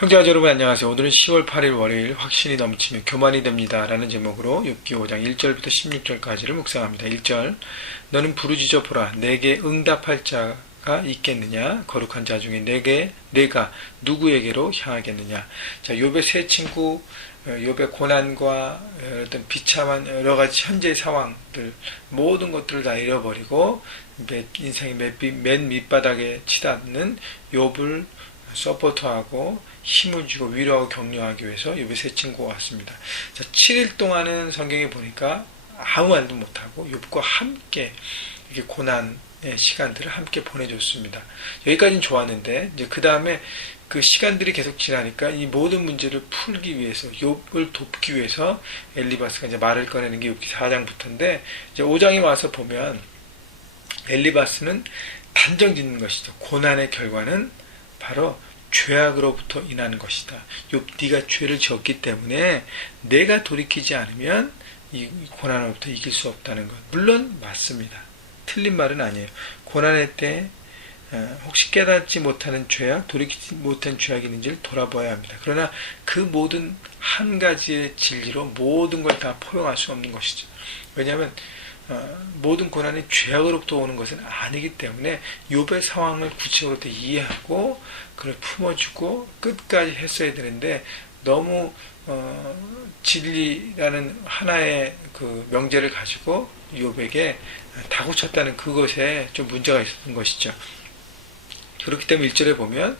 형제자 여러분 안녕하세요. 오늘은 10월 8일 월요일 확신이 넘치면 교만이 됩니다 라는 제목으로 욥기 5장 1절부터 16절까지를 묵상합니다. 1절 너는 부르짖어 보라 내게 응답할 자가 있겠느냐 거룩한 자 중에 내가 누구에게로 향하겠느냐. 자, 욥의 세 친구 욥의 고난과 어떤 비참한 여러 가지 현재 상황들 모든 것들을 다 잃어버리고 인생의 맨 밑바닥에 치닫는 욥을 서포트하고 힘을 주고 위로하고 격려하기 위해서 욥의 세 친구가 왔습니다. 자, 7일 동안은 성경에 보니까 아무 말도 못하고 욥과 함께 이렇게 고난의 시간들을 함께 보내줬습니다. 여기까지는 좋았는데 이제 그 다음에 그 시간들이 계속 지나니까 이 모든 문제를 풀기 위해서 욥을 돕기 위해서 엘리바스가 이제 말을 꺼내는 게 욥기 4장부터인데 이제 5장에 와서 보면 엘리바스는 단정 짓는 것이죠. 고난의 결과는 바로 죄악으로부터 인하는 것이다. 욥 네가 죄를 지었기 때문에 내가 돌이키지 않으면 이 고난으로부터 이길 수 없다는 것. 물론 맞습니다. 틀린 말은 아니에요. 고난의 때 혹시 깨닫지 못하는 죄악, 돌이키지 못한 죄악이 있는지를 돌아봐야 합니다. 그러나 그 모든 한 가지의 진리로 모든 걸 다 포용할 수 없는 것이죠. 왜냐하면 모든 고난이 죄악으로부터 오는 것은 아니기 때문에 욥의 상황을 구체적으로 이해하고 그걸 품어주고 끝까지 했어야 되는데 너무 진리라는 하나의 그 명제를 가지고 욥에게 다구쳤다는 그것에 좀 문제가 있었던 것이죠. 그렇기 때문에 1절에 보면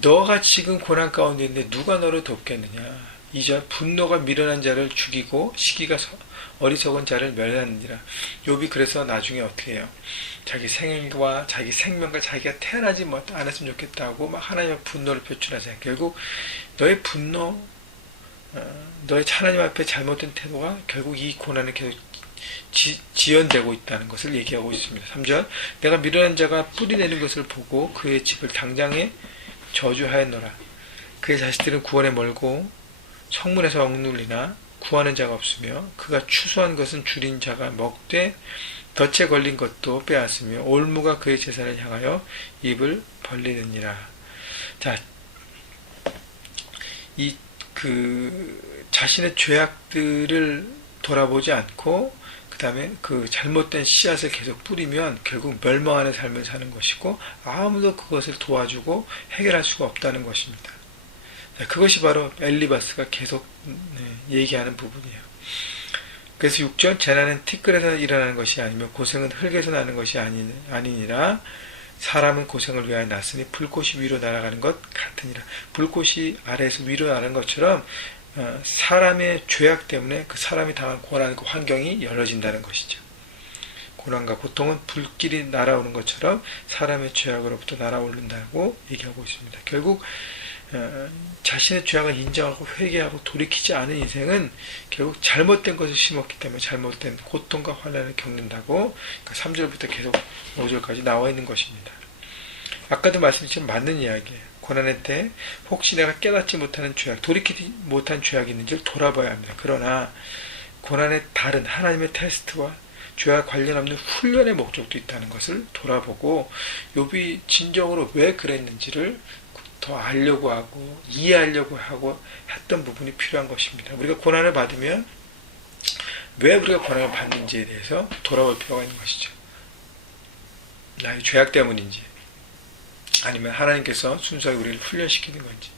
너가 지금 고난 가운데 있는데 누가 너를 돕겠느냐. 2절 분노가 미련한 자를 죽이고 시기가 어리석은 자를 멸하느니라. 욥이 그래서 나중에 어떻게 해요? 자기 생과 자기 생명과 자기가 태어나지 않았으면 좋겠다고 막 하나님의 분노를 표출하잖아요. 결국 너의 분노, 너의 하나님 앞에 잘못된 태도가 결국 이 고난을 계속 지연되고 있다는 것을 얘기하고 있습니다. 3절 내가 미련한 자가 뿌리내는 것을 보고 그의 집을 당장에 저주하였노라. 그의 자식들은 구원에 멀고 성문에서 억눌리나 구하는 자가 없으며 그가 추수한 것은 줄인 자가 먹되 덫에 걸린 것도 빼앗으며 올무가 그의 재산을 향하여 입을 벌리느니라. 자, 자신의 죄악들을 돌아보지 않고 그 다음에 그 잘못된 씨앗을 계속 뿌리면 결국 멸망하는 삶을 사는 것이고 아무도 그것을 도와주고 해결할 수가 없다는 것입니다. 그것이 바로 엘리바스가 계속 얘기하는 부분이에요. 그래서 6절 재난은 티끌에서 일어나는 것이 아니며 고생은 흙에서 나는 것이 아니니라. 사람은 고생을 위하여 났으니 불꽃이 위로 날아가는 것 같으니라. 불꽃이 아래에서 위로 나가는 것처럼 사람의 죄악 때문에 그 사람이 당한 고난 그 환경이 열어진다는 것이죠. 고난과 고통은 불길이 날아오는 것처럼 사람의 죄악으로부터 날아오른다고 얘기하고 있습니다. 결국 자신의 죄악을 인정하고 회개하고 돌이키지 않은 인생은 결국 잘못된 것을 심었기 때문에 잘못된 고통과 환난을 겪는다고 3절부터 계속 5절까지 나와 있는 것입니다. 아까도 말씀드린 맞는 이야기예요. 고난의 때 혹시 내가 깨닫지 못하는 죄악, 돌이키지 못한 죄악이 있는지를 돌아봐야 합니다. 그러나 고난의 다른 하나님의 테스트와 죄와 관련 없는 훈련의 목적도 있다는 것을 돌아보고 욥이 진정으로 왜 그랬는지를 더 알려고 하고 이해하려고 하고 했던 부분이 필요한 것입니다. 우리가 고난을 받으면 왜 우리가 고난을 받는지에 대해서 돌아볼 필요가 있는 것이죠. 나의 죄악 때문인지 아니면 하나님께서 순수하게 우리를 훈련시키는 건지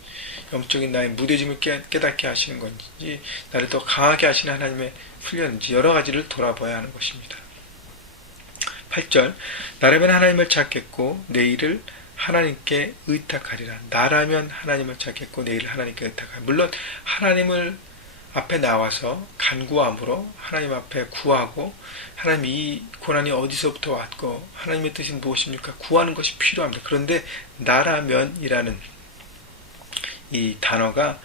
영적인 나의 무뎌짐을 깨닫게 하시는 건지 나를 더 강하게 하시는 하나님의 훈련인지 여러 가지를 돌아봐야 하는 것입니다. 8절 나라면 하나님을 찾겠고 내일을 하나님께 의탁하리라. 나라면 하나님을 찾겠고 내일 하나님께 의탁하리라. 물론 하나님을 앞에 나와서 간구함으로 하나님 앞에 구하고 하나님 이 고난이 어디서부터 왔고 하나님의 뜻이 무엇입니까? 구하는 것이 필요합니다. 그런데 나라면이라는 이 단어가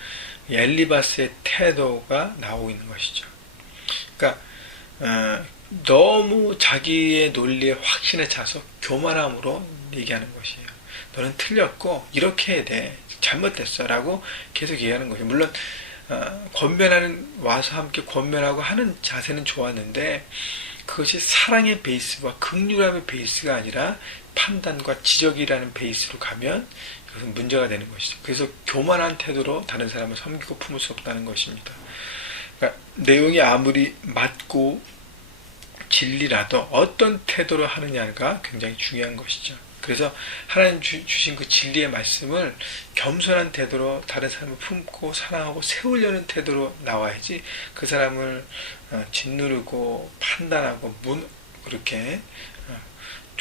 엘리바스의 태도가 나오고 있는 것이죠. 그러니까 너무 자기의 논리에 확신에 차서 교만함으로 얘기하는 것이에요. 너는 틀렸고 이렇게 해야 돼. 잘못됐어 라고 계속 얘기하는 거예요. 물론 와서 함께 권면하고 하는 자세는 좋았는데 그것이 사랑의 베이스와 긍휼함의 베이스가 아니라 판단과 지적이라는 베이스로 가면 그것은 문제가 되는 것이죠. 그래서 교만한 태도로 다른 사람을 섬기고 품을 수 없다는 것입니다. 그러니까 내용이 아무리 맞고 진리라도 어떤 태도로 하느냐가 굉장히 중요한 것이죠. 그래서 하나님 주신 그 진리의 말씀을 겸손한 태도로 다른 사람을 품고 사랑하고 세우려는 태도로 나와야지, 그 사람을 짓누르고 판단하고 그렇게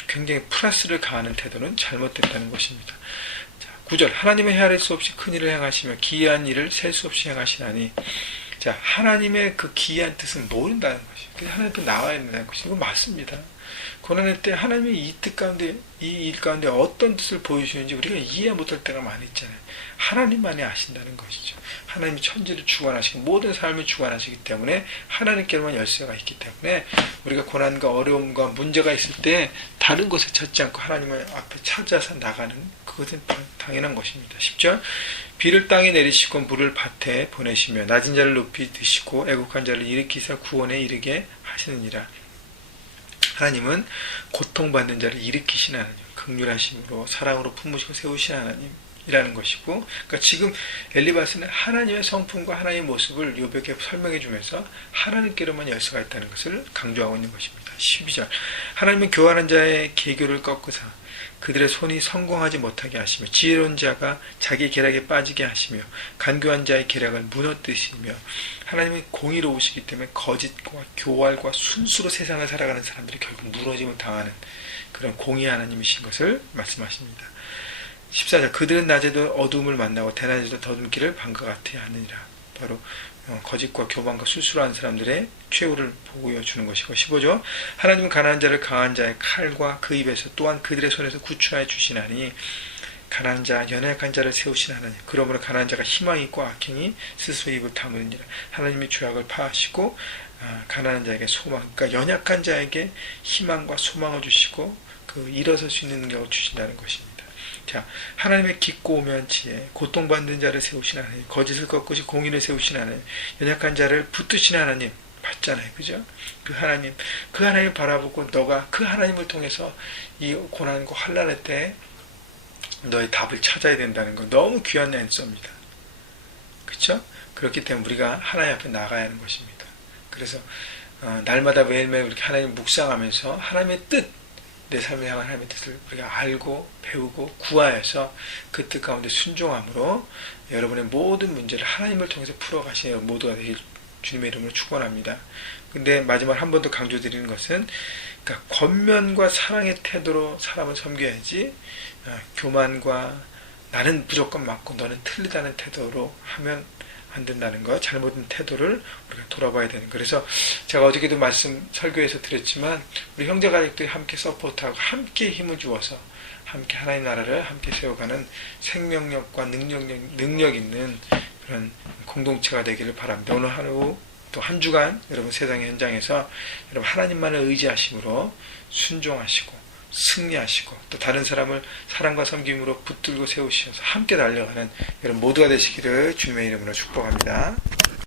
굉장히 플러스를 가하는 태도는 잘못됐다는 것입니다. 9절, 하나님의 헤아릴 수 없이 큰 일을 행하시며 기이한 일을 셀 수 없이 행하시나니. 자, 하나님의 그 기이한 뜻은 모른다는 것이에요. 하나님 앞에 나와야 된다는 것이에요. 이거 맞습니다. 고난의 때 하나님이 이 뜻 가운데, 이 일 가운데 어떤 뜻을 보여주는지 우리가 이해 못할 때가 많이 있잖아요. 하나님만이 아신다는 것이죠. 하나님이 천지를 주관하시고 모든 삶을 주관하시기 때문에 하나님께로만 열쇠가 있기 때문에 우리가 고난과 어려움과 문제가 있을 때 다른 것에 찾지 않고 하나님 앞에 찾아서 나가는, 그것은 당연한 것입니다. 10절, 비를 땅에 내리시고 물을 밭에 보내시며 낮은 자를 높이 드시고 애국한 자를 일으키사 구원에 이르게 하시느니라. 하나님은 고통받는 자를 일으키시는 하나님, 긍휼하심으로 사랑으로 품으시고 세우시는 하나님이라는 것이고, 그러니까 지금 엘리바스는 하나님의 성품과 하나님의 모습을 욥에게 설명해 주면서 하나님께로만 열쇠가 있다는 것을 강조하고 있는 것입니다. 12절, 하나님은 교활한 자의 계교를 꺾으사 그들의 손이 성공하지 못하게 하시며 지혜로운 자가 자기 계략에 빠지게 하시며 간교한 자의 계략을 무너뜨리시며. 하나님은 공의로우시기 때문에 거짓과 교활과 순수로 세상을 살아가는 사람들이 결국 무너짐을 당하는 그런 공의 하나님이신 것을 말씀하십니다. 14절, 그들은 낮에도 어두움을 만나고 대낮에도 더듬기를 밤과 같이 하느니라. 바로 거짓과 교만과 술수라는 사람들의 최후를 보여주는 것이고. 15절, 하나님은 가난한 자를 강한 자의 칼과 그 입에서 또한 그들의 손에서 구출하여 주시나니 가난한 자, 연약한 자를 세우신 하나님, 그러므로 가난한 자가 희망이 있고 악행이 스스로 입을 다무느니라. 하나님이 죄악을 파하시고 가난한 자에게 소망, 그러니까 연약한 자에게 희망과 소망을 주시고 그 일어설 수 있는 능력을 주신다는 것입니다. 자, 하나님의 깊고 오묘한 지혜, 고통받는 자를 세우신 하나님, 거짓을 꺾으시 공의를 세우신 하나님, 연약한 자를 붙드신 하나님 봤잖아요. 그죠? 그 하나님 바라보고 너가 그 하나님을 통해서 이 고난과 환난의 때 너의 답을 찾아야 된다는 건 너무 귀한 앤서입니다. 그렇죠? 그렇기 때문에 우리가 하나님 앞에 나가야 하는 것입니다. 그래서 날마다 매일매일 이렇게 하나님 묵상하면서 하나님의 뜻, 내 삶을 향한 하나님의 뜻을 우리가 알고 배우고 구하여서 그 뜻 가운데 순종함으로 여러분의 모든 문제를 하나님을 통해서 풀어가시는 모두가 되길 주님의 이름으로 축원합니다. 근데 마지막 한 번 더 강조드리는 것은, 그러니까 권면과 사랑의 태도로 사람을 섬겨야지 교만과 나는 무조건 맞고 너는 틀리다는 태도로 하면 안 된다는 것, 잘못된 태도를 우리가 돌아봐야 되는. 그래서 제가 어저께도 설교에서 드렸지만 우리 형제가족들이 함께 서포트하고 함께 힘을 주어서 함께 하나님 나라를 함께 세워가는 생명력과 능력 있는 그런 공동체가 되기를 바랍니다. 오늘 하루 또 한 주간 여러분 세상의 현장에서 여러분 하나님만을 의지하심으로 순종하시고 승리하시고 또 다른 사람을 사랑과 섬김으로 붙들고 세우셔서 함께 달려가는 여러분 모두가 되시기를 주님의 이름으로 축복합니다.